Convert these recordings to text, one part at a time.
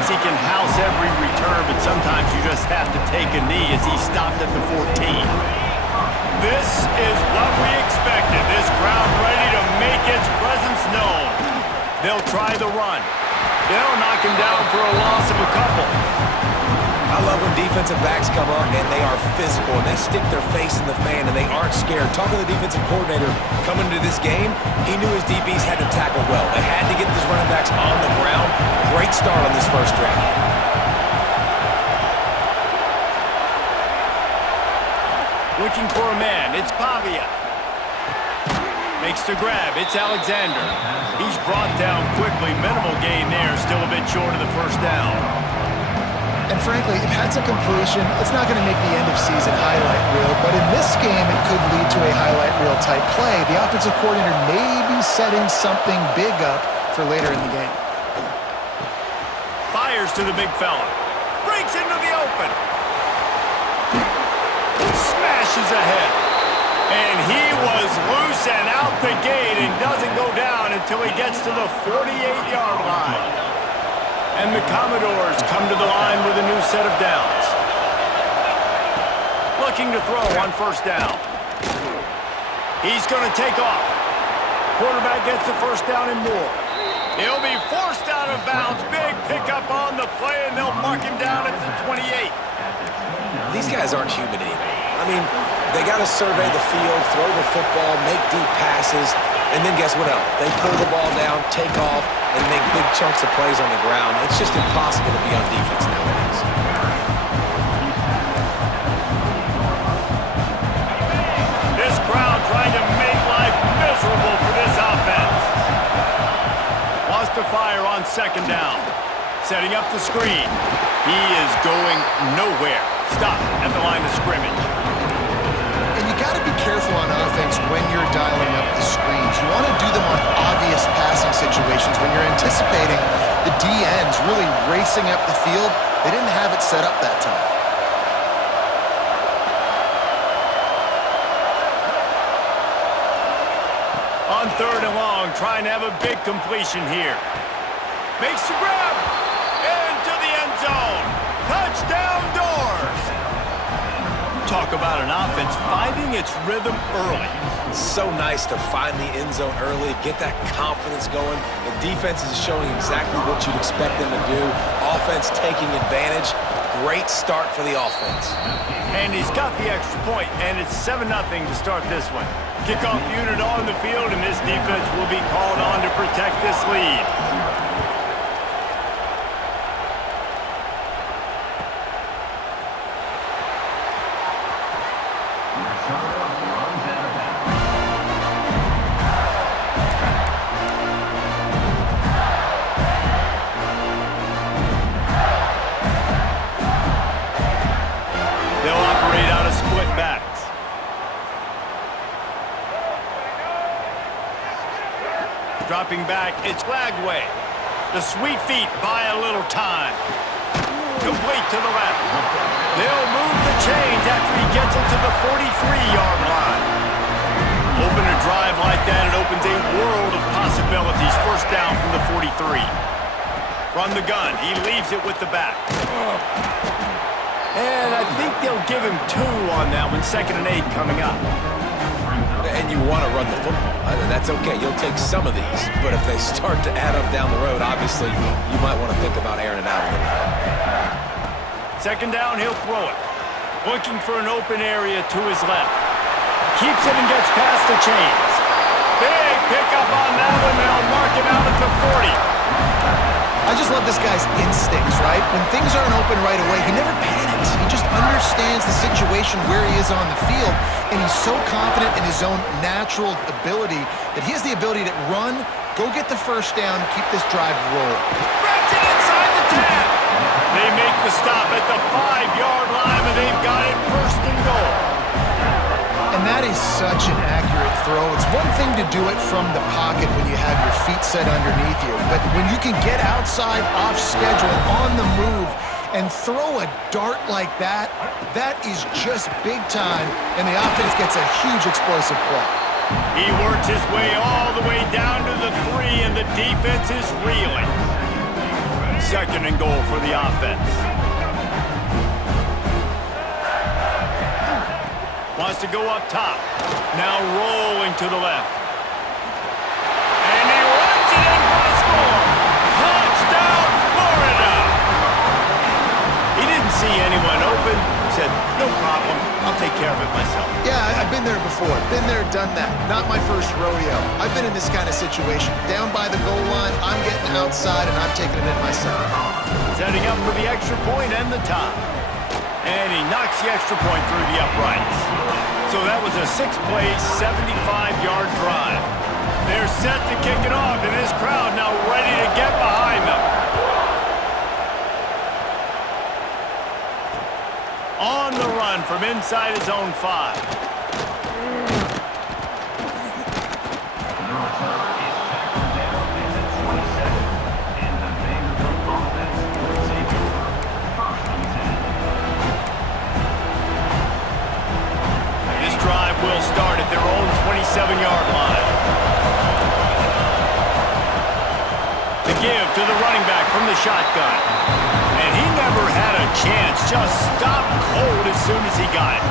thinks he can house every return, but sometimes you just have to take a knee as he stopped at the 14. This is what we expected. This crowd ready to make its presence known. They'll try the run. They'll knock him down for a loss of a couple. I love when defensive backs come up and they are physical and they stick their face in the fan and they aren't scared. Talking to the defensive coordinator coming into this game, he knew his DBs had to tackle well. They had to get these running backs on the ground. Great start on this first drive. Looking for a man, it's Pavia. Makes the grab, it's Alexander. He's brought down quickly, minimal gain there, still a bit short of the first down. And frankly, if that's a completion, it's not going to make the end of season highlight reel, but in this game, it could lead to a highlight reel type play. The offensive coordinator may be setting something big up for later in the game. Fires to the big fella. Breaks into the open. Smashes ahead. And he was loose and out the gate and doesn't go down until he gets to the 48-yard line. And the Commodores come to the line with a new set of downs. Looking to throw on first down. He's going to take off. Quarterback gets the first down and more. He'll be forced out of bounds. Big pickup on the play, and they'll mark him down at the 28. These guys aren't human anymore. I mean, they got to survey the field, throw the football, make deep passes, and then guess what else? They pull the ball down, take off, and make big chunks of plays on the ground. It's just impossible to be on defense nowadays. This crowd trying to make life miserable for this offense. Wants to fire on second down. Setting up the screen. He is going nowhere. Stop at the line of scrimmage. And you got to be careful on offense when you're dialing up the screens. You want to do them on obvious passing situations. When you're anticipating the DNs really racing up the field, they didn't have it set up that time. On third and long, trying to have a big completion here. Makes the grab. Into the end zone. Touchdown Doors. Talk about an offense finding its rhythm early. It's so nice to find the end zone early, get that confidence going. The defense is showing exactly what you'd expect them to do. Offense taking advantage. Great start for the offense. And he's got the extra point, and it's 7-0 to start this one. Kickoff unit on the field, and this defense will be called on to protect this lead. Dropping back, it's Lagway. The sweet feet buy a little time. Complete to the left. They'll move the chains after he gets it to the 43-yard line. Open a drive like that, it opens a world of possibilities. First down from the 43. From the gun, he leaves it with the back. And I think they'll give him 2 on that one. 2nd and 8 coming up. And you want to run the football. That's okay. You'll take some of these. But if they start to add up down the road, obviously, you might want to think about airing it out a little bit. Second down, he'll throw it. Looking for an open area to his left. Keeps it and gets past the chains. Big pickup on that one. They'll mark him out at the 40. I just love this guy's instincts, right? When things aren't open right away, he never panics. He just understands the situation where he is on the field, and he's so confident in his own natural ability that he has the ability to run, go get the first down, and keep this drive rolling. Wraps it inside the 10. They make the stop at the 5-yard line, and they've got it first and goal. And that is such an accurate throw. It's one thing to do it from the pocket when you have your feet set underneath you, but when you can get outside, off schedule, on the move, and throw a dart like that, that is just big time, and the offense gets a huge explosive play. He works his way all the way down to the 3, and the defense is reeling. Second and goal for the offense. Wants to go up top. Now rolling to the left. And he runs it in for the score. Touchdown, Florida! He didn't see anyone open. Said, no problem. I'll take care of it myself. Yeah, I've been there before. Been there, done that. Not my first rodeo. I've been in this kind of situation. Down by the goal line, I'm getting outside, and I'm taking it in myself. Setting up for the extra point and the tie. And he knocks the extra point through the uprights. So that was a 6-play, 75-yard drive. They're set to kick it off, and this crowd now ready to get behind them. On the run from inside his own 5. Will start at their own 27-yard line. The give to the running back from the shotgun. And he never had a chance. Just stopped cold as soon as he got it.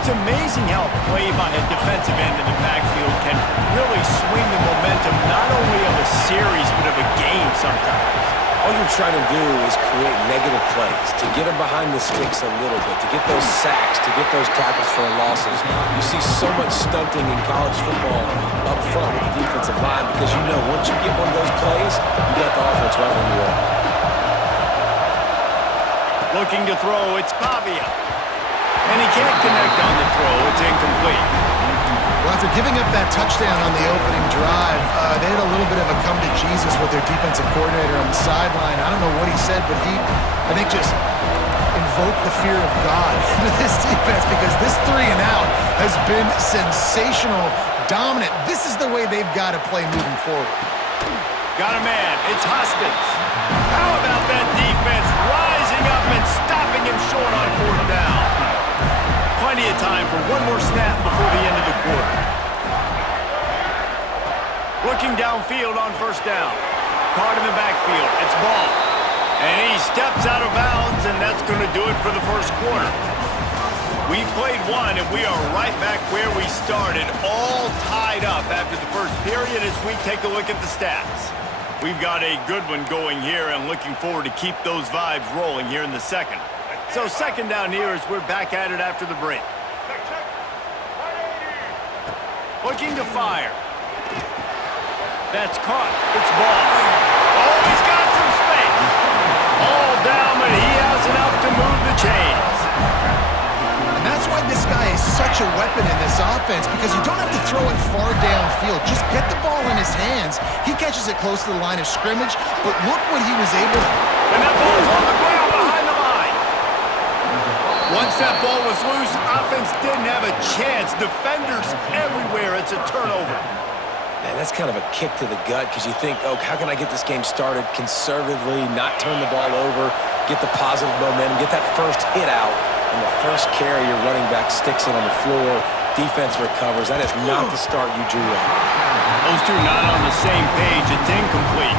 It's amazing how a play by a defensive end in the backfield can really swing the momentum not only of a series but of a game sometimes. All you're trying to do is create negative plays, to get them behind the sticks a little bit, to get those sacks, to get those tackles for losses. You see so much stunting in college football up front with the defensive line because you know once you get one of those plays, you got the offense right where you are. Looking to throw, it's Pavia. And he can't connect on the throw. It's incomplete. Well, after giving up that touchdown on the opening drive, they had a little bit of a come to Jesus with their defensive coordinator on the sideline. I don't know what he said, but he, I think, just invoked the fear of God into this defense because this 3 and out has been sensational, dominant. This is the way they've got to play moving forward. Got a man. It's Hoskins. How about that defense rising up and stopping him short on 4th down? Plenty of time for one more snap before the end of the quarter. Looking downfield on 1st down. Caught in the backfield. It's Ball. And he steps out of bounds, and that's going to do it for the 1st quarter. We've played one, and we are right back where we started, all tied up after the 1st period as we take a look at the stats. We've got a good one going here and looking forward to keep those vibes rolling here in the 2nd. So 2nd down here as we're back at it after the break. Looking to fire. That's caught. It's Ball. Oh, he's got some space. All down, but he has enough to move the chains. And that's why this guy is such a weapon in this offense because you don't have to throw it far downfield. Just get the ball in his hands. He catches it close to the line of scrimmage, but look what he was able to... And that ball's on the ground behind the line. Once that ball was loose, offense didn't have a chance. Defenders everywhere. It's a turnover. Man, that's kind of a kick to the gut because you think, oh, how can I get this game started conservatively, not turn the ball over, get the positive momentum, get that first hit out, and the first carry, your running back sticks it on the floor, defense recovers. That is not the start you drew up. Those two not on the same page. It's incomplete.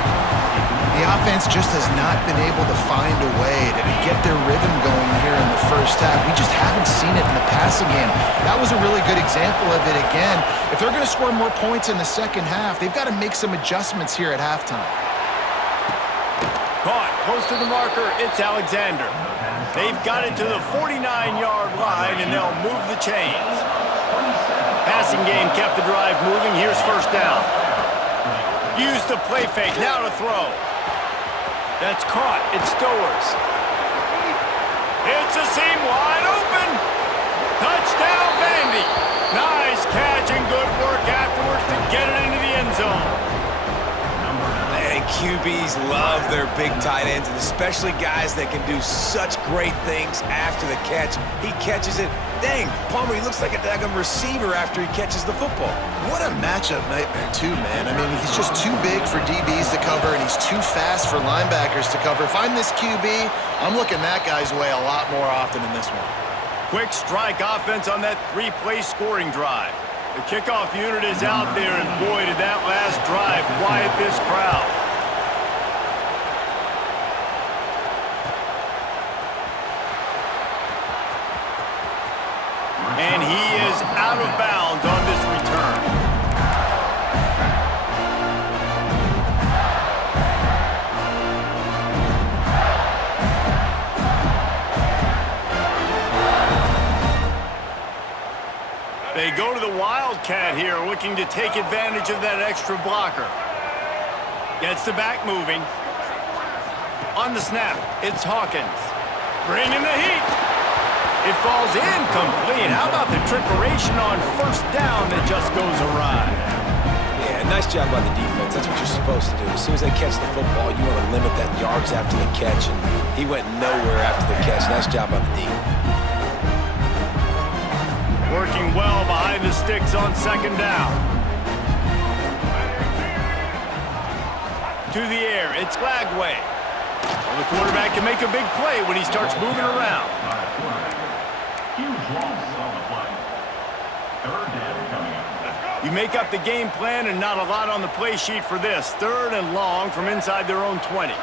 The offense just has not been able to find a way to get their rhythm going here in the 1st half. We just haven't seen it in the passing game. That was a really good example of it again. If they're going to score more points in the 2nd half, they've got to make some adjustments here at halftime. Caught close to the marker. It's Alexander. They've got it to the 49-yard line, and they'll move the chains. Passing game kept the drive moving. Here's 1st down. Use the play fake. Now to throw. That's caught. It's Stowers. It's a seam wide open. Touchdown, Vandy. Nice catch and good work afterwards to get it into the end zone. And QBs love their big tight ends, and especially guys that can do such great things after the catch. He catches it. Dang, Palmer, he looks like a daggum receiver after he catches the football. What a matchup nightmare, too, man. I mean, he's just too big for DBs to cover, and he's too fast for linebackers to cover. If I'm this QB, I'm looking that guy's way a lot more often than this one. Quick strike offense on that 3-play scoring drive. The kickoff unit is out there, and boy, did that last drive quiet this crowd. They go to the Wildcat here, looking to take advantage of that extra blocker. Gets the back moving. On the snap, it's Hawkins. Bringing the heat. It falls incomplete. How about the trickeration on first down that just goes awry? Yeah, nice job by the defense. That's what you're supposed to do. As soon as they catch the football, you want to limit that yards after the catch, and he went nowhere after the catch. Nice job by the D. Working well behind the sticks on second down. To the air, it's Lagway. Well, the quarterback can make a big play when he starts moving around. Huge loss on the play. Third down coming up. You make up the game plan and not a lot on the play sheet for this. Third and long from inside their own 20.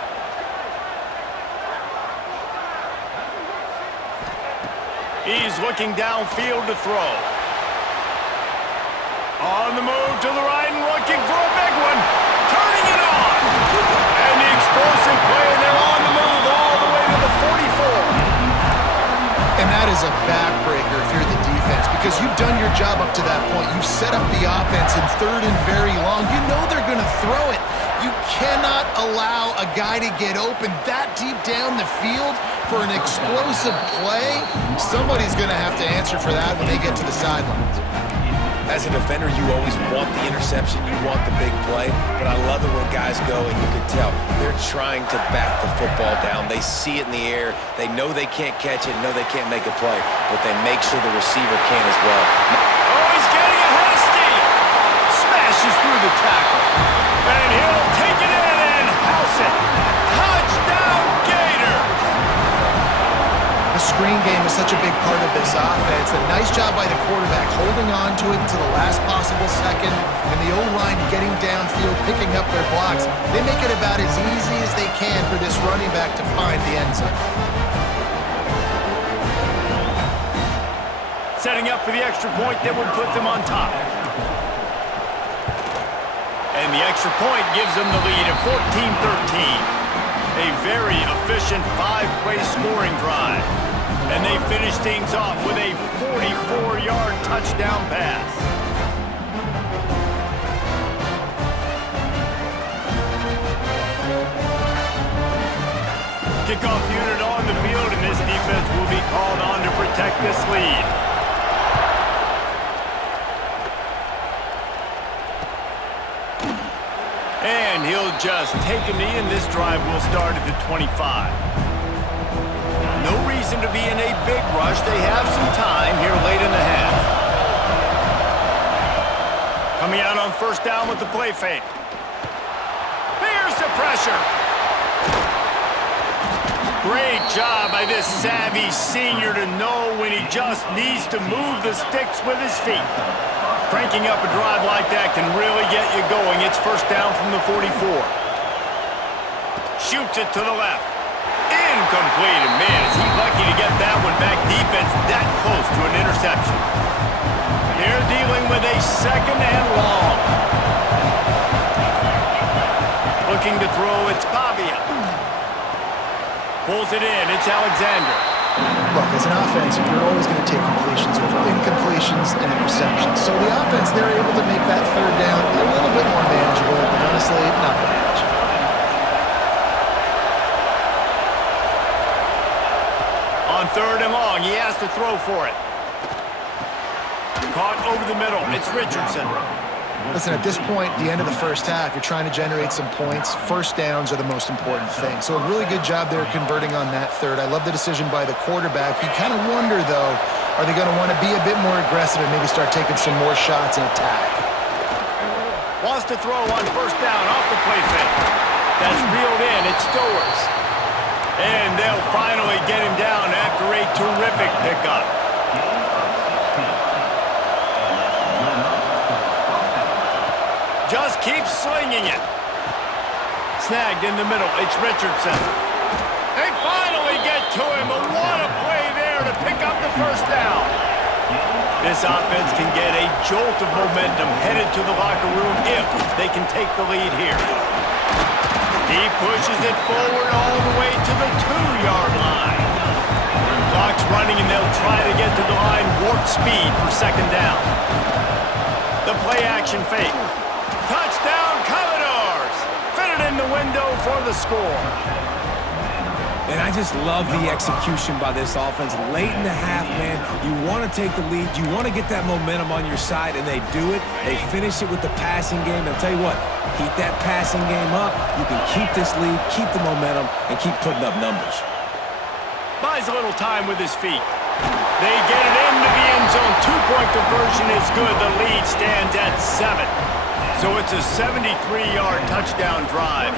He's looking downfield to throw. On the move to the right and looking for a big one. Turning it on. And the explosive play, and they're on the move all the way to the 44. And that is a backbreaker if you're the defense, because you've done your job up to that point. You've set up the offense in third and very long. You know they're going to throw it. You cannot allow a guy to get open that deep down the field for an explosive play. Somebody's going to have to answer for that when they get to the sidelines. As a defender, you always want the interception, you want the big play, but I love it when guys go and you can tell they're trying to bat the football down. They see it in the air, they know they can't catch it, know they can't make a play, but they make sure the receiver can as well. Oh, he's getting ahead of steam. Smashes through the tackle. And he'll take it in and house it. Touchdown, Gators! The screen game is such a big part of this offense. A nice job by the quarterback holding on to it to the last possible second, and the O-line getting downfield, picking up their blocks. They make it about as easy as they can for this running back to find the end zone. Setting up for the extra point that would put them on top. And the extra point gives them the lead at 14-13. A very efficient 5-play scoring drive. And they finish things off with a 44-yard touchdown pass. Kickoff unit on the field, and this defense will be called on to protect this lead. And he'll just take a knee, and this drive will start at the 25. No reason to be in a big rush. They have some time here late in the half. Coming out on first down with the play fake. Here's the pressure. Great job by this savvy senior to know when he just needs to move the sticks with his feet. Cranking up a drive like that can really get you going. It's first down from the 44. Shoots it to the left. Incomplete. And man, is he lucky to get that one back. Defense that close to an interception. They're dealing with a second and long. Looking to throw, it's Pavia. Pulls it in, it's Alexander. Look, as an offense, you're always going to take completions over incompletions and interceptions. So the offense, they're able to make that third down a little bit more manageable, but honestly, not that much. On third and long, he has to throw for it. Caught over the middle, it's Richardson. Listen, at this point, the end of the first half, you're trying to generate some points. First downs are the most important thing. So a really good job there converting on that third. I love the decision by the quarterback. You kind of wonder, though, are they going to want to be a bit more aggressive and maybe start taking some more shots and attack? Wants to throw on first down off the play fake. That's reeled in, it's Stowers. And they'll finally get him down after a terrific pickup. Just keep slinging it. Snagged in the middle. It's Richardson. They finally get to him. But what a play there to pick up the first down. This offense can get a jolt of momentum headed to the locker room if they can take the lead here. He pushes it forward all the way to the 2-yard line. Clock's running, and they'll try to get to the line warp speed for second down. The play-action fake. Touchdown, Commodores! Fitted in the window for the score. And I just love the execution by this offense. Late in the half, man, you want to take the lead. You want to get that momentum on your side, and they do it. They finish it with the passing game. And I'll tell you what, keep that passing game up. You can keep this lead, keep the momentum, and keep putting up numbers. Buys a little time with his feet. They get it into the end zone. Two-point conversion is good. The lead stands at 7. So it's a 73-yard touchdown drive.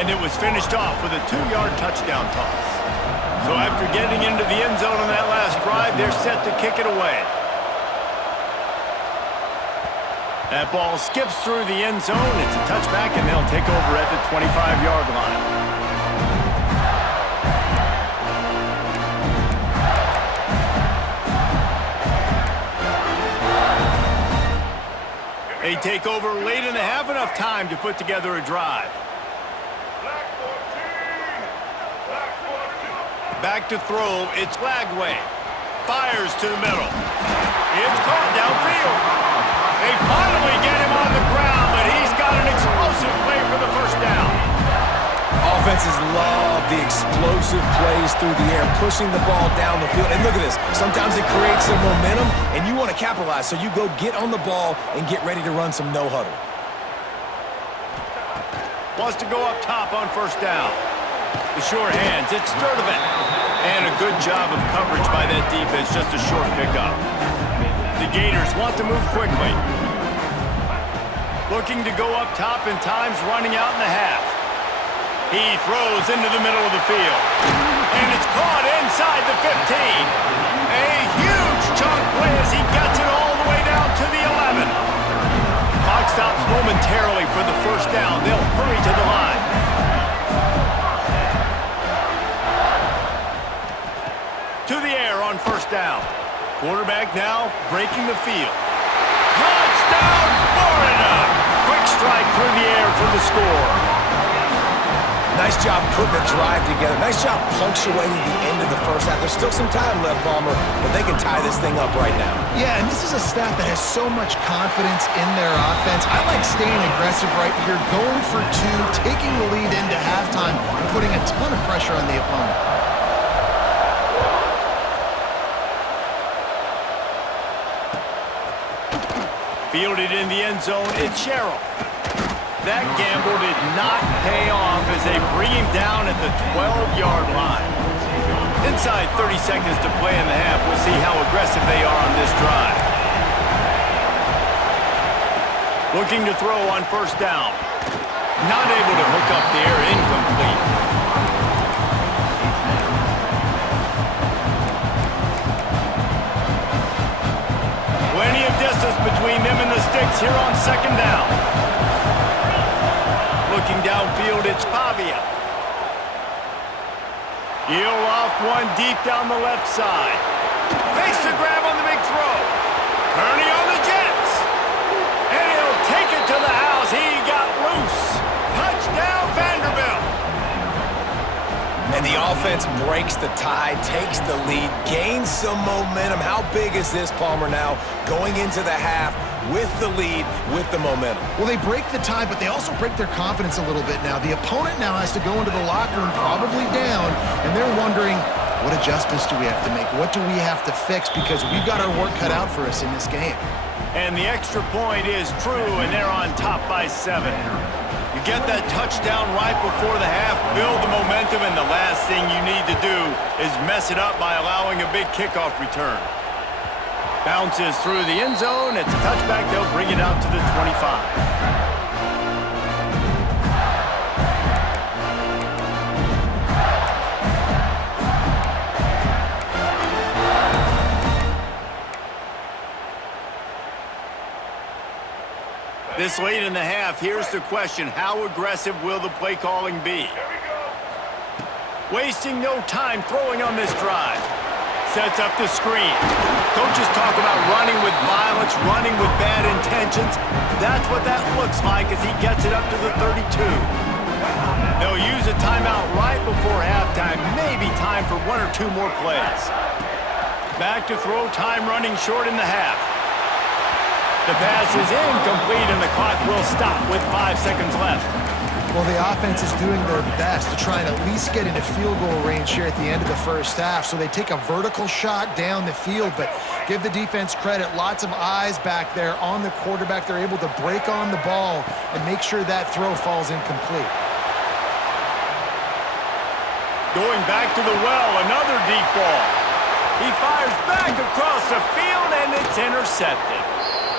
And it was finished off with a 2-yard touchdown toss. So after getting into the end zone on that last drive, they're set to kick it away. That ball skips through the end zone. It's a touchback, and they'll take over at the 25-yard line. They take over late in the half, enough time to put together a drive. Back to throw, it's Lagway. Fires to the middle. It's caught downfield. They finally get him on the ground, but he's got an explosive play for the first down. Offenses love the explosive plays through the air, pushing the ball down the field. And look at this. Sometimes it creates some momentum, and you want to capitalize. So you go get on the ball and get ready to run some no-huddle. Wants to go up top on first down. The short hands, it's Sturdivant. And a good job of coverage by that defense, just a short pickup. The Gators want to move quickly. Looking to go up top, and time's running out in the half. He throws into the middle of the field. And it's caught inside the 15. A huge chunk play as he gets it all the way down to the 11. Clock stops momentarily for the first down. They'll hurry to the line. To the air on first down. Quarterback now breaking the field. Touchdown, Florida! Quick strike through the air for the score. Nice job putting the drive together. Nice job punctuating the end of the first half. There's still some time left, Palmer, but they can tie this thing up right now. Yeah, and this is a staff that has so much confidence in their offense. I like staying aggressive right here, going for two, taking the lead into halftime, and putting a ton of pressure on the opponent. Fielded in the end zone, it's Sherrill. That gamble did not pay off as they bring him down at the 12-yard line. Inside 30 seconds to play in the half. We'll see how aggressive they are on this drive. Looking to throw on first down. Not able to hook up there, incomplete. Plenty of distance between them and the sticks here on second down. Looking downfield, it's Pavia. He'll off one deep down the left side. Makes the grab on the big throw. Turning on the Jets. And he'll take it to the house. He got loose. Touchdown, Vanderbilt. And the offense breaks the tie, takes the lead, gains some momentum. How big is this, Palmer, now going into the half with the lead, with the momentum? Well, they break the tie, but they also break their confidence a little bit now. The opponent now has to go into the locker room probably down, and they're wondering, what adjustments do we have to make? What do we have to fix? Because we've got our work cut out for us in this game. And the extra point is true, and they're on top by 7. You get that touchdown right before the half, build the momentum, and the last thing you need to do is mess it up by allowing a big kickoff return. Bounces through the end zone. It's a touchback. They'll bring it out to the 25. This late in the half, here's the question. How aggressive will the play calling be? Wasting no time throwing on this drive. Sets up the screen. Coaches talk about running with violence, running with bad intentions. That's what that looks like as he gets it up to the 32. They'll use a timeout right before halftime. Maybe time for one or two more plays. Back to throw, time running short in the half. The pass is incomplete, and the clock will stop with 5 seconds left. Well, the offense is doing their best to try and at least get into field goal range here at the end of the first half. So they take a vertical shot down the field, but give the defense credit. Lots of eyes back there on the quarterback. They're able to break on the ball and make sure that throw falls incomplete. Going back to the well, another deep ball. He fires back across the field, and it's intercepted.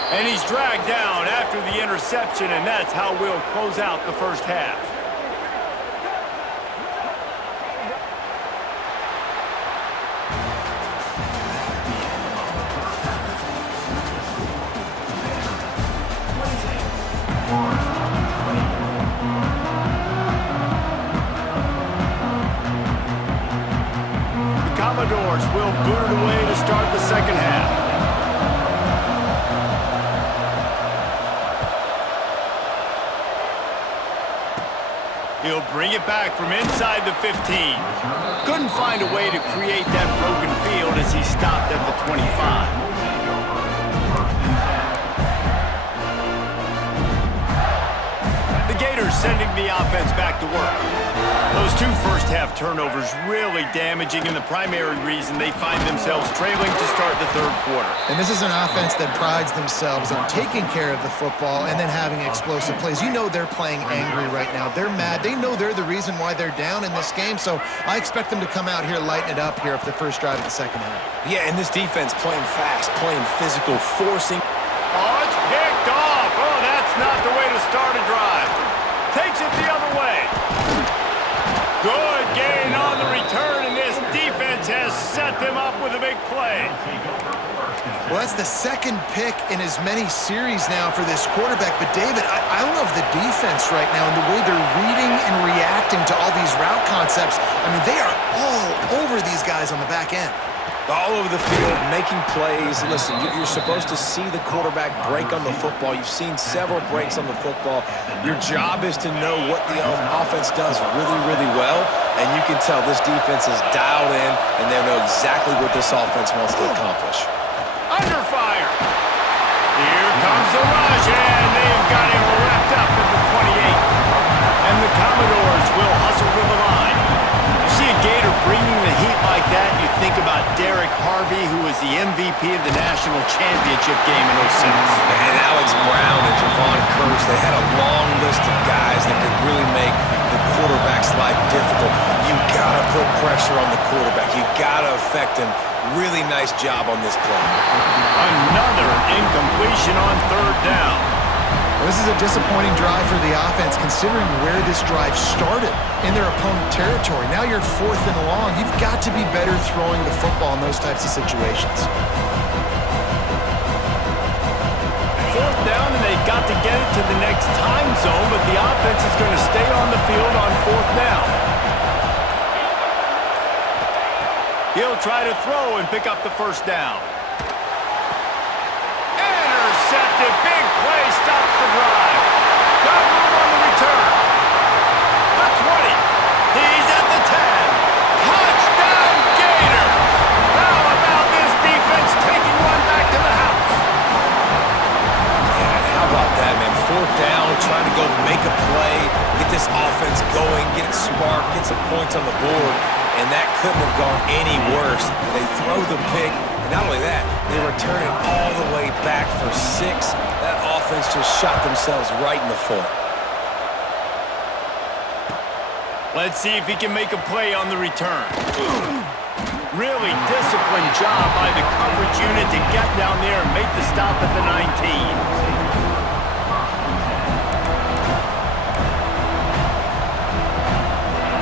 And he's dragged down after the interception, and that's how we'll close out the first half. The Commodores will boot it away to start the second half. He'll bring it back from inside the 15. Couldn't find a way to create that broken field as he stopped at the 25. The Gators sending the offense back to work. Those 2 first-half turnovers really damaging, and the primary reason they find themselves trailing to start the third quarter. And this is an offense that prides themselves on taking care of the football and then having explosive plays. You know they're playing angry right now. They're mad. They know they're the reason why they're down in this game, so I expect them to come out here, lighten it up here for the first drive of the second half. Yeah, and this defense playing fast, playing physical, forcing. Oh, it's picked off. Oh, that's not the way to start a drive. Takes it the other way. Good gain on the return, and this defense has set them up with a big play. Well, that's the second pick in as many series now for this quarterback. But, David, I love the defense right now and the way they're reading and reacting to all these route concepts. I mean, they are all over these guys on the back end. All over the field, making plays. Listen, you're supposed to see the quarterback break on the football. You've seen several breaks on the football. Your job is to know what the offense does really, really well, and you can tell this defense is dialed in, and they know exactly what this offense wants to accomplish. Under fire. Here comes the rush, and they've got him wrapped up at the 28. And the Commodores will hustle to the line. You see a Gator bringing the heat like that, you think about Derek Harvey, who was the MVP of the national championship game in 06. And Alex Brown and Javon Curse, they had a long list of guys that could really make the quarterback's life difficult. You gotta put pressure on the quarterback. You gotta affect him. Really nice job on this play. Another incompletion on third down. Well, this is a disappointing drive for the offense considering where this drive started in their opponent territory. Now you're 4th and long. You've got to be better throwing the football in those types of situations. 4th down, and they've got to get it to the next time zone, but the offense is going to stay on the field on 4th down. He'll try to throw and pick up the first down. Intercepted. Big play. Stops the drive. Got room on the return. The 20. He's at the 10. Touchdown, Gators. How about this defense taking one back to the house? Yeah, how about that, man? 4th down, trying to go make a play, get this offense going, get it sparked, get some points on the board, and that couldn't have gone any worse. They throw the pick, and not only that, they return it all the way back for 6. That offense just shot themselves right in the foot. Let's see if he can make a play on the return. Really disciplined job by the coverage unit to get down there and make the stop at the 19.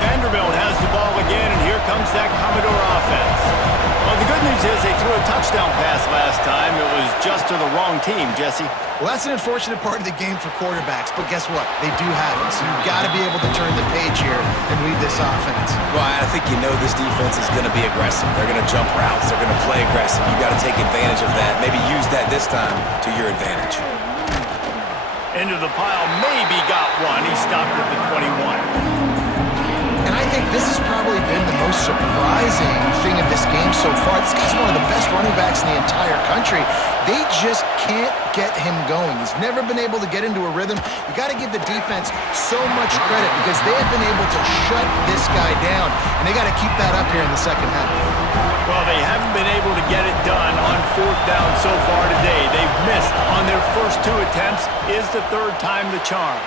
Vanderbilt has the ball again, and here comes that Commodore offense. Well, the good news is they threw a touchdown pass last time. It was just to the wrong team, Jesse. Well, that's an unfortunate part of the game for quarterbacks, but guess what? They do have it, so you've got to be able to turn the page here and lead this offense. Well, I think you know this defense is going to be aggressive. They're going to jump routes. They're going to play aggressive. You've got to take advantage of that. Maybe use that this time to your advantage. Into the pile, maybe got one. He stopped at the 21. And I think think this has probably been the most surprising thing of this game so far. This guy's one of the best running backs in the entire country. They just can't get him going. He's never been able to get into a rhythm. You got to give the defense so much credit because they have been able to shut this guy down, and they got to keep that up here in the second half. Well, they haven't been able to get it done on fourth down so far today. They've missed on their first 2 attempts. Is the third time the charm.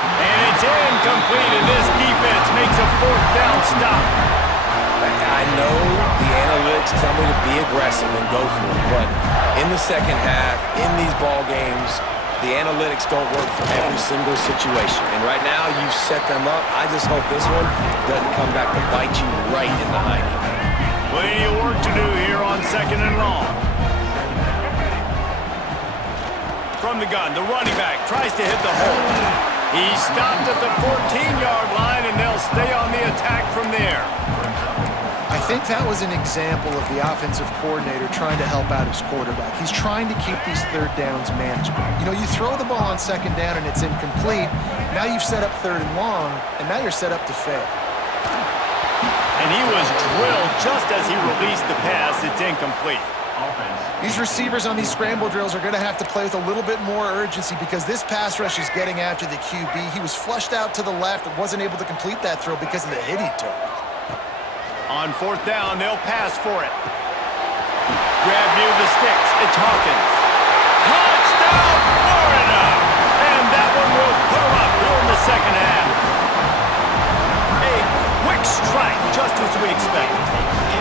And it's incomplete, and this defense makes a fourth down stop. I know the analytics tell me to be aggressive and go for it, but in the second half, in these ball games, the analytics don't work for every single situation. And right now, you've set them up. I just hope this one doesn't come back to bite you right in the hiney. Plenty of work to do here on second and long. From the gun, the running back tries to hit the hole. He's stopped at the 14-yard line, and they'll stay on the attack from there. I think that was an example of the offensive coordinator trying to help out his quarterback. He's trying to keep these third downs manageable. You know, you throw the ball on second down and it's incomplete. Now you've set up third and long, and now you're set up to fail. And he was drilled just as he released the pass. It's incomplete. These receivers on these scramble drills are going to have to play with a little bit more urgency because this pass rush is getting after the QB. He was flushed out to the left and wasn't able to complete that throw because of the hit he took. On fourth down, they'll pass for it. Grab near the sticks. It's Hawkins. Touchdown, Florida! And that one will put him up here in the second half. A quick strike, just as we expected.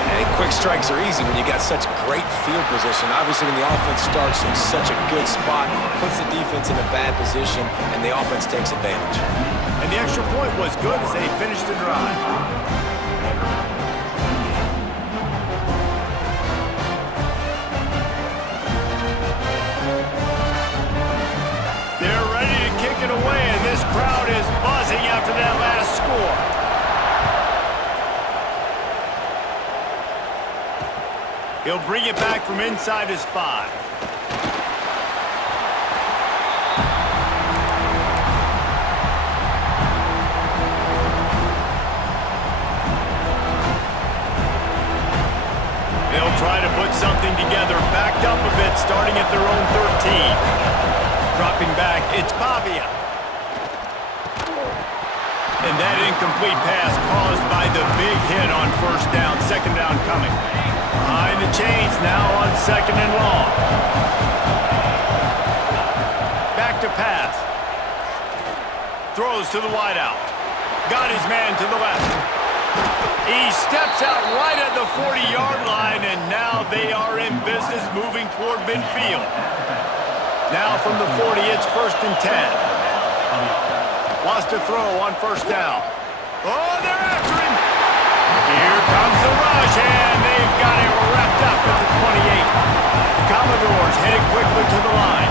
Yeah, quick strikes are easy when you got such great field position. Obviously, when the offense starts in such a good spot, puts the defense in a bad position, and the offense takes advantage. And the extra point was good as they finished the drive. They're ready to kick it away, and this crowd is buzzing after that last score. He'll bring it back from inside his 5. They'll try to put something together, backed up a bit, starting at their own 13. Dropping back, it's Pavia. And that incomplete pass caused by the big hit on first down, second down coming. Behind the chains now on second and long. Back to pass. Throws to the wideout. Got his man to the left. He steps out right at the 40-yard line, and now they are in business moving toward midfield. Now from the 40, it's first and 10. Lost a throw on first down. Oh, they're after him. Here comes the rush, and they've got it wrapped up at the 28. The Commodores headed quickly to the line.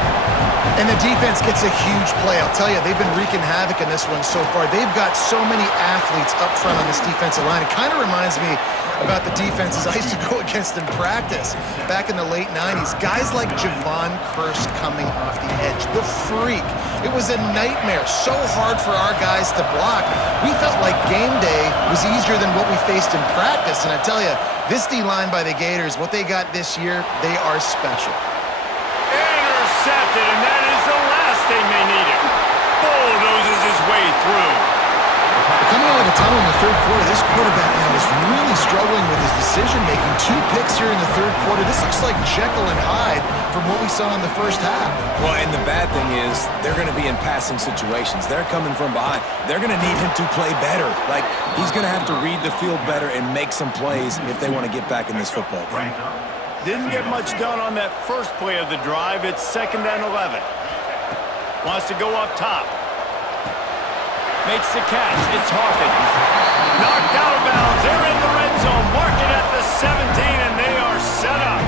And the defense gets a huge play. I'll tell you, they've been wreaking havoc in this one so far. They've got so many athletes up front on this defensive line. It kind of reminds me about the defenses I used to go against in practice back in the late 90s. Guys like Javon Curse coming off the edge. The freak. It was a nightmare. So hard for our guys to block. We felt like game day was easier than what we faced in practice. And I tell you, this D-line by the Gators, what they got this year, they are special. Intercepted, and that is the last thing they needed. Bulldozes his way through. Coming out of the tunnel in the third quarter, this quarterback now is really struggling with his decision-making. 2 picks here in the third quarter. This looks like Jekyll and Hyde from what we saw in the first half. Well, and the bad thing is they're going to be in passing situations. They're coming from behind. They're going to need him to play better. Like, he's going to have to read the field better and make some plays if they want to get back in this football game. Didn't get much done on that first play of the drive. It's second and 11. Wants to go up top. Makes the catch. It's Hawkins. Knocked out of bounds. They're in the red zone. Marking at the 17, and they are set up.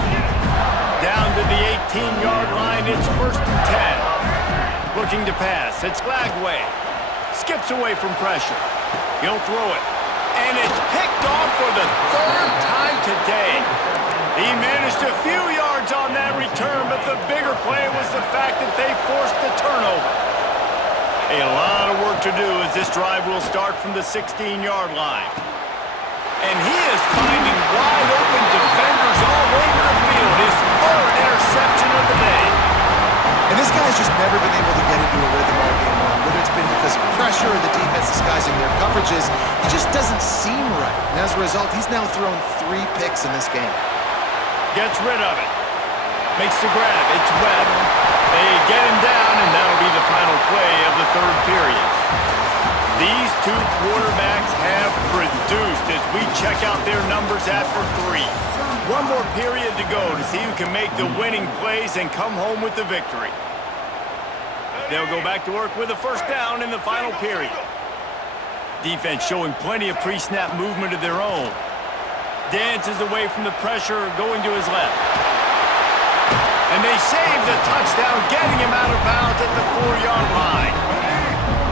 Down to the 18-yard line. It's first and 10. Looking to pass. It's Lagway. Skips away from pressure. He'll throw it. And it's picked off for the third time today. He managed a few yards on that return, but the bigger play was the fact that they forced the turnover. A lot of work work to do as this drive will start from the 16-yard line. And he is finding wide open defenders all over the field. His third interception of the day. And this guy's just never been able to get into a rhythm all game long. Whether it's been because of pressure or the defense disguising their coverages, he just doesn't seem right. And as a result, he's now thrown 3 picks in this game. Gets rid of it. Makes the grab. It's Webb. They get him down, and that'll be the final play of the third period. These two quarterbacks have produced as we check out their numbers after 3. One more period to go to see who can make the winning plays and come home with the victory. They'll go back to work with a first down in the final period. Defense showing plenty of pre-snap movement of their own. Dances away from the pressure, going to his left. And they save the touchdown, getting him out of bounds at the 4-yard line.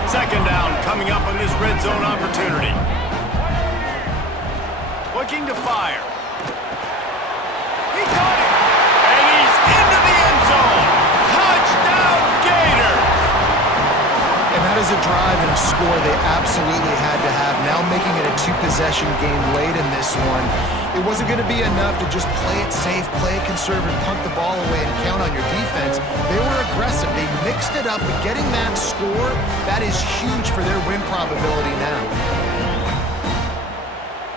Second down coming up on this red zone opportunity. Looking to fire. He caught it. And he's into the end zone. Touchdown Gators. And that is a drive and a score they absolutely had to have. Now making it a 2-possession game late in this one. It wasn't going to be enough to just play it safe, play it conservative, punt the ball away, and count on your defense. They were aggressive. They mixed it up, but getting that score, that is huge for their win probability now.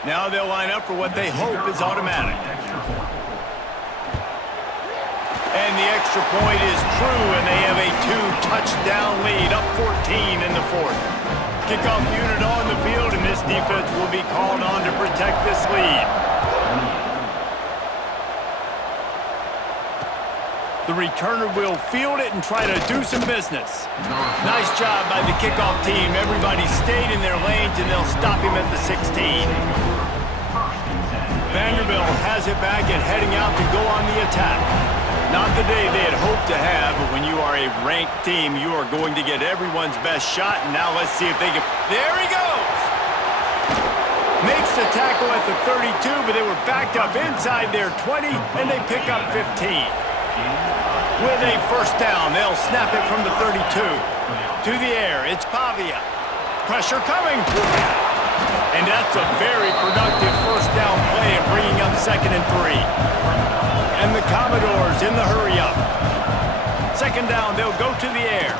Now they'll line up for what they hope is automatic. And the extra point is true, and they have a 2-touchdown lead, up 14 in the fourth. Kickoff unit on the field, and this defense will be called on to protect this lead. The returner will field it and try to do some business. Nice job by the kickoff team. Everybody stayed in their lanes, and they'll stop him at the 16. Vanderbilt has it back and heading out to go on the attack. Not the day they had hoped to have, but when you are a ranked team, you are going to get everyone's best shot. And now let's see if they can... There he goes! Makes the tackle at the 32, but they were backed up inside their 20, and they pick up 15. With a first down, they'll snap it from the 32. To the air, it's Pavia. Pressure coming. And that's a very productive first down play of bringing up 2nd and 3. And the Commodores in the hurry-up. Second down, they'll go to the air.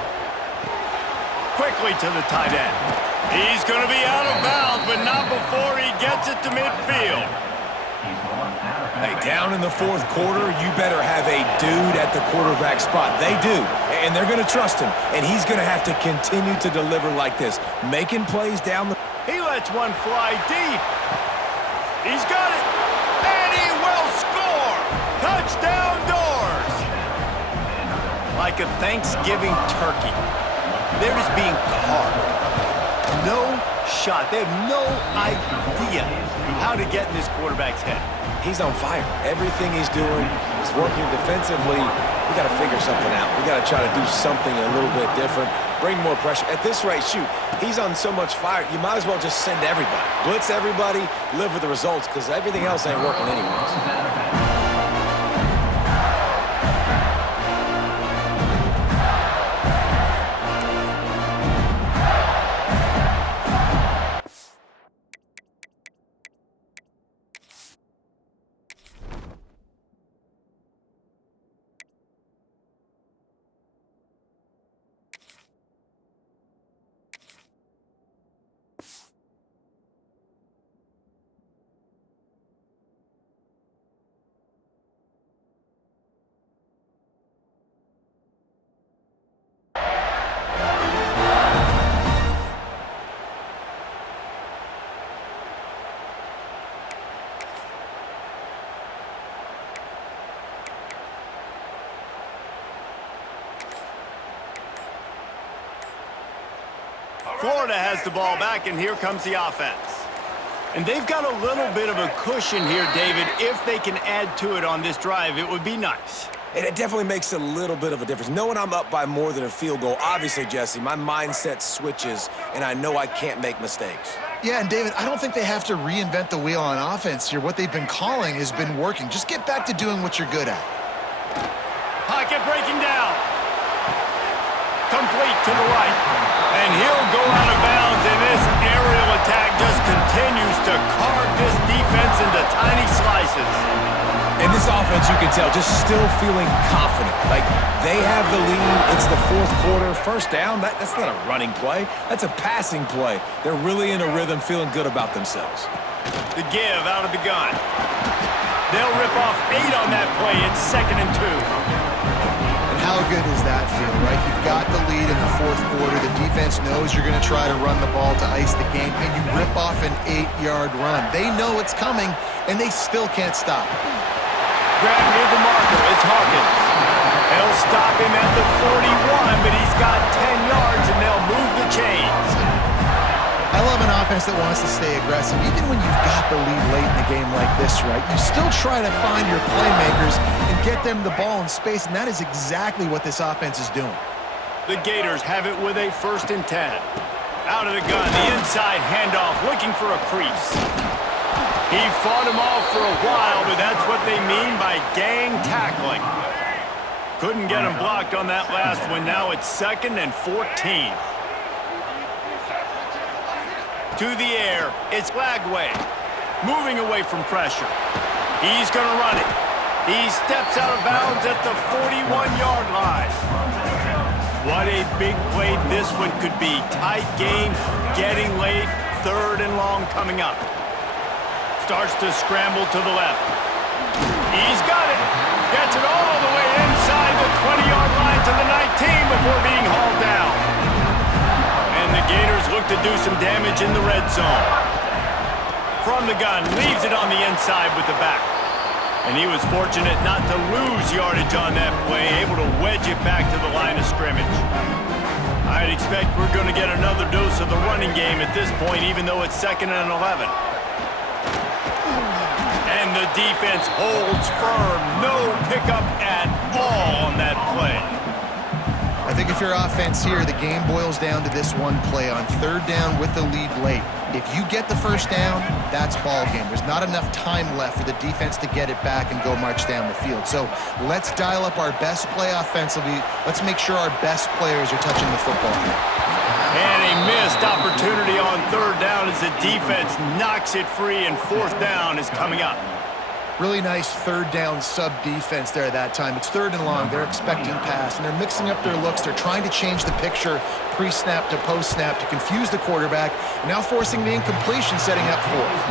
Quickly to the tight end. He's going to be out of bounds, but not before he gets it to midfield. Hey, down in the fourth quarter, you better have a dude at the quarterback spot. They do, and they're going to trust him, and he's going to have to continue to deliver like this, making plays down the... He lets one fly deep. He's got it, and he will score. Touchdown Doors. Like a Thanksgiving turkey. They're just being carved. No shot. They have no idea how to get in this quarterback's head. He's on fire. Everything he's doing is working defensively. We got to figure something out. We got to try to do something a little bit different, bring more pressure. At this rate, shoot, he's on so much fire, you might as well just send everybody. Blitz everybody, live with the results, because everything else ain't working anyways. Florida has the ball back, and here comes the offense. And they've got a little bit of a cushion here, David. If they can add to it on this drive, it would be nice. And it definitely makes a little bit of a difference. Knowing I'm up by more than a field goal, obviously, Jesse, my mindset switches, and I know I can't make mistakes. Yeah, and David, I don't think they have to reinvent the wheel on offense here. What they've been calling has been working. Just get back to doing what you're good at. Pocket breaking down. Complete to the right. And he'll go out of bounds, and this aerial attack just continues to carve this defense into tiny slices. And this offense, you can tell, just still feeling confident. Like, they have the lead. It's the fourth quarter. First down, that's not a running play. That's a passing play. They're really in a rhythm, feeling good about themselves. The give out of the gun. They'll rip off 8 on that play. It's 2nd and 2. And how good does that feel, right? You've got the lead in the fourth quarter. The defense knows you're going to try to run the ball to ice the game, and you rip off an 8-yard run. They know it's coming, and they still can't stop. Grab near the marker. It's Hawkins. They'll stop him at the 41, but he's got 10 yards, and they'll move the chains. I love an offense that wants to stay aggressive. Even when you've got the lead late in the game like this, right, you still try to find your playmakers and get them the ball in space, and that is exactly what this offense is doing. The Gators have it with a 1st and 10. Out of the gun, the inside handoff, looking for a crease. He fought him off for a while, but that's what they mean by gang tackling. Couldn't get him blocked on that last one. Now it's 2nd and 14. To the air, it's Lagway. Moving away from pressure. He's going to run it. He steps out of bounds at the 41-yard line. What a big play this one could be. Tight game, getting late, 3rd and long coming up. Starts to scramble to the left. He's got it. Gets it all the way inside the 20-yard line to the 19 before being hauled down. And the Gators look to do some damage in the red zone. From the gun, leaves it on the inside with the back. And he was fortunate not to lose yardage on that play, able to wedge it back to the line of scrimmage. I'd expect we're going to get another dose of the running game at this point, even though it's 2nd and 11. And the defense holds firm. No pickup at all on that play. I think if you're offense here, the game boils down to this one play on 3rd down with the lead late. If you get the 1st down, that's ball game. There's not enough time left for the defense to get it back and go march down the field. So let's dial up our best play offensively. Let's make sure our best players are touching the football here. And a missed opportunity on 3rd down as the defense knocks it free, and 4th down is coming up. Really nice 3rd down sub-defense there that time. It's 3rd and long. They're expecting pass, and they're mixing up their looks. They're trying to change the picture pre-snap to post-snap to confuse the quarterback, and now forcing the incompletion, setting up 4th.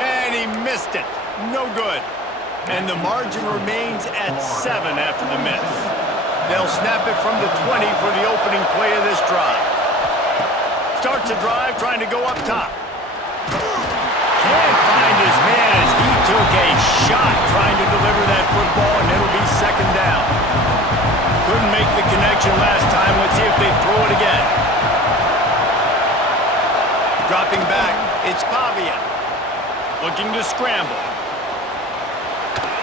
And he missed it. No good. And the margin remains at 7 after the miss. They'll snap it from the 20 for the opening play of this drive. Starts a drive trying to go up top. Can't find his man as he took a shot trying to deliver that football, and it'll be 2nd down. Couldn't make the connection last time. Let's see if they throw it again. Dropping back, it's Pavia. Looking to scramble.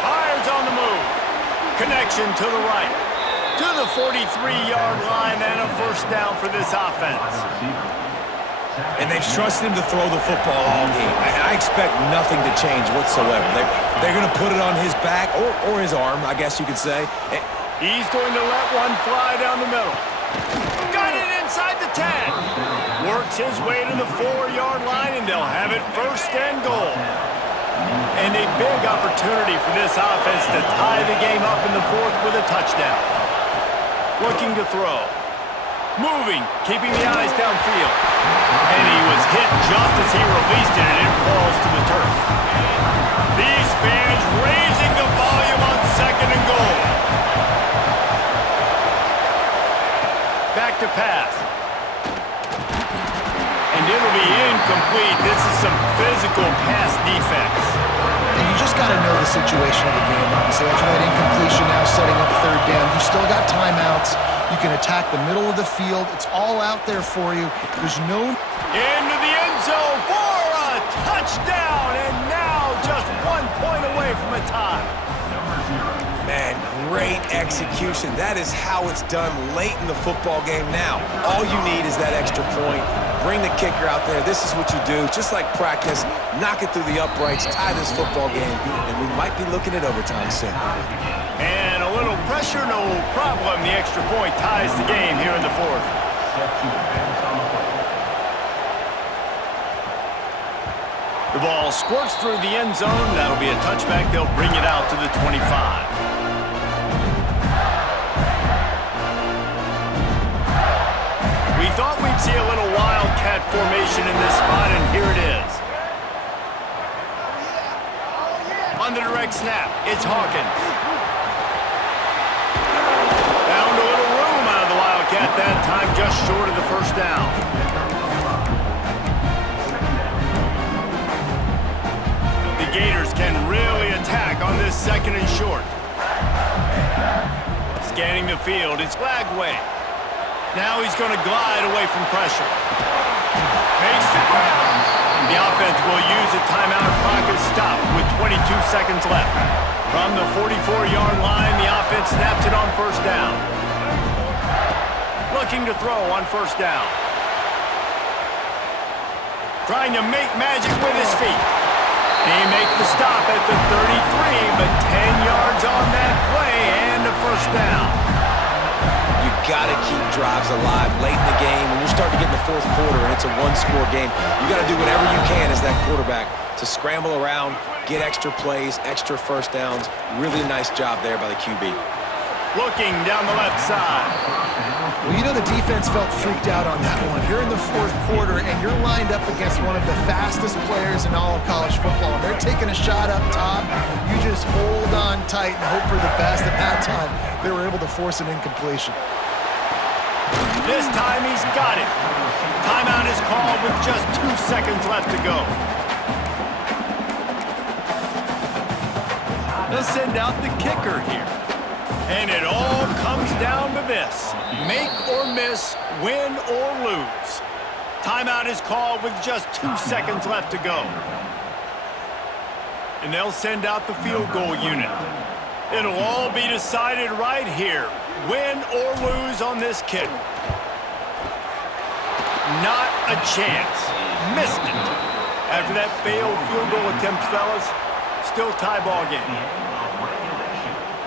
Fires on the move. Connection to the right. To the 43-yard line, and a 1st down for this offense. And they've trusted him to throw the football all game. I expect nothing to change whatsoever. They're going to put it on his back or his arm, I guess you could say. He's going to let one fly down the middle. Got it inside the 10. Works his way to the 4-yard line, and they'll have it 1st and goal. And a big opportunity for this offense to tie the game up in the 4th with a touchdown. Looking to throw. Moving, keeping the eyes downfield. And he was hit just as he released it, and it falls to the turf. These fans raising the volume on 2nd and goal. Back to pass. And it'll be incomplete. This is some physical pass defense. And you just got to know the situation of the game, obviously. After that incompletion, now setting up 3rd down. You still got timeouts. You can attack the middle of the field. It's all out there for you. There's no... Into the end zone for a touchdown, and now just 1 point away from a tie. Man, great execution. That is how it's done late in the football game now. All you need is that extra point. Bring the kicker out there. This is what you do. Just like practice, knock it through the uprights, tie this football game, and we might be looking at overtime soon. And a little pressure, no problem. The extra point ties the game here in the 4th. set to advance on the play. The ball squirts through the end zone. That'll be a touchback. They'll bring it out to the 25. We thought we'd see a little wildcat formation in this spot, and here it is. On the direct snap, it's Hawkins. Found a little room out of the wildcat that time, just short of the first down. The Gators can really attack on this second and short. Scanning the field, it's Flagway. Now he's going to glide away from pressure. Makes the grab. The offense will use a timeout. Clock is stopped with 22 seconds left. From the 44-yard line, the offense snaps it on first down. Looking to throw on first down. Trying to make magic with his feet. He makes the stop at the 33, but 10 yards on that play and a first down. You got to keep drives alive late in the game. When you're starting to get in the fourth quarter and it's a one-score game, you got to do whatever you can as that quarterback to scramble around, get extra plays, extra first downs. Really nice job there by the QB. Looking down the left side. Well, you know the defense felt freaked out on that one. You're in the fourth quarter, and you're lined up against one of the fastest players in all of college football. And they're taking a shot up top. You just hold on tight and hope for the best. At that time, they were able to force an incompletion. This time he's got it. Timeout is called with just 2 seconds left to go. They'll send out the kicker here. And it all comes down to this. Make or miss, win or lose. Timeout is called with just 2 seconds left to go. And they'll send out the field goal unit. It'll all be decided right here. Win or lose on this kick. Not a chance. Missed it. After that failed field goal attempt, fellas, still tie ball game.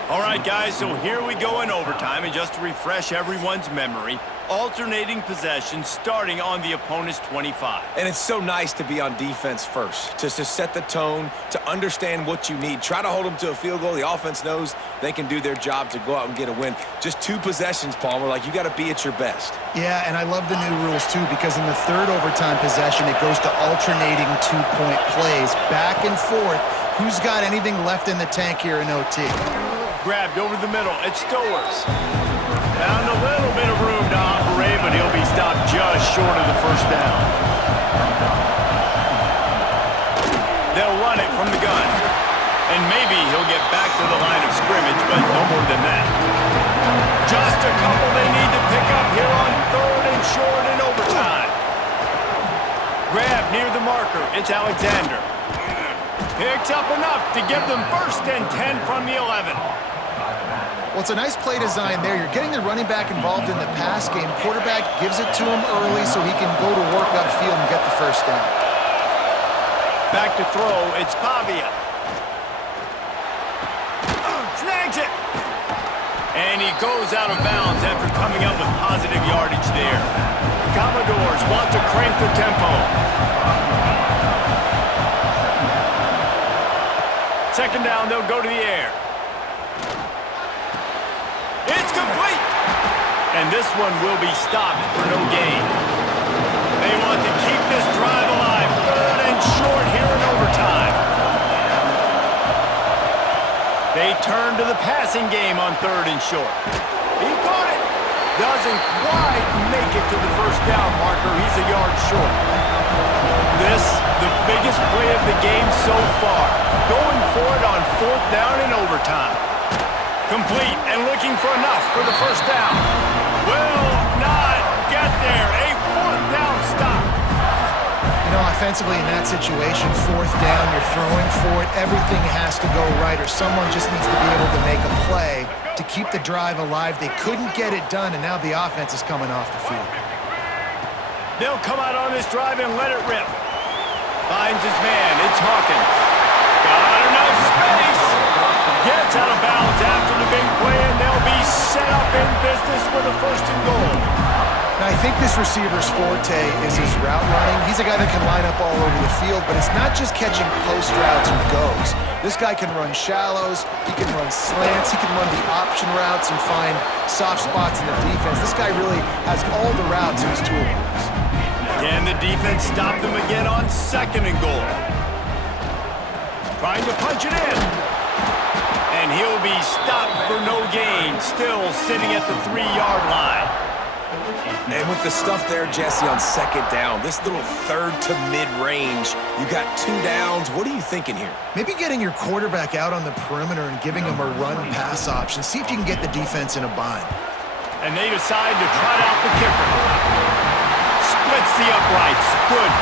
All right, guys, so here we go in overtime, and just to refresh everyone's memory, alternating possession starting on the opponent's 25. And it's so nice to be on defense first, to set the tone, to understand what you need. Try to hold them to a field goal. The offense knows they can do their job to go out and get a win. Just 2 possessions, Palmer. Like, you got to be at your best. Yeah, and I love the new rules, too, because in the third overtime possession, it goes to alternating 2-point plays, back and forth. Who's got anything left in the tank here in OT? Grabbed over the middle. It's Stowers. Found a little bit of room to operate, but he'll be stopped just short of the first down. They'll run it from the gun. And maybe he'll get back to the line of scrimmage, but no more than that. Just a couple they need to pick up here on third and short in overtime. Grab near the marker. It's Alexander. Picks up enough to give them first and 10 from the 11. Well, it's a nice play design there. You're getting the running back involved in the pass game. Quarterback gives it to him early so he can go to work upfield and get the first down. Back to throw, it's Pavia. Snags it! And he goes out of bounds after coming up with positive yardage there. The Commodores want to crank the tempo. Second down, they'll go to the air. It's complete! And this one will be stopped for no gain. They want to keep this drive alive. Third and short here in overtime. They turn to the passing game on third and short. He caught it. Doesn't quite make it to the first down marker. He's a yard short. This, the biggest play of the game so far. Going for it on fourth down in overtime. Complete and looking for enough for the first down. Will not get there. A fourth down stop. You know, offensively in that situation, fourth down, you're throwing for it. Everything has to go right, or someone just needs to be able to make a play to keep the drive alive. They couldn't get it done, and now the offense is coming off the field. They'll come out on this drive and let it rip. Finds his man. It's Hawkins. Got enough space. Gets out of bounds after the big play, and they'll be set up in business for the first and goal. Now, I think this receiver's forte is his route running. He's a guy that can line up all over the field, but it's not just catching post routes and goes. This guy can run shallows, he can run slants, he can run the option routes and find soft spots in the defense. This guy really has all the routes in his toolbox. Can the defense stop them again on 2nd and goal? Trying to punch it in. And he'll be stopped for no gain, still sitting at the 3-yard line. And with the stuff there, Jesse, on 2nd down, this little 3rd to mid-range, you got 2 downs. What are you thinking here? Maybe getting your quarterback out on the perimeter and giving him a run-pass option. See if you can get the defense in a bind. And they decide to trot out the kicker. Splits the uprights. Good.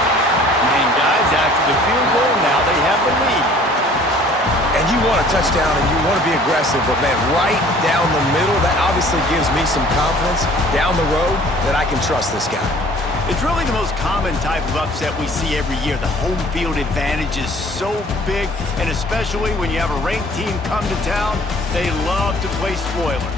And guys, after the field goal, now they have the lead. And you want a touchdown and you want to be aggressive, but man, right down the middle, that obviously gives me some confidence down the road that I can trust this guy. It's really the most common type of upset we see every year. The home field advantage is so big, and especially when you have a ranked team come to town, they love to play spoiler.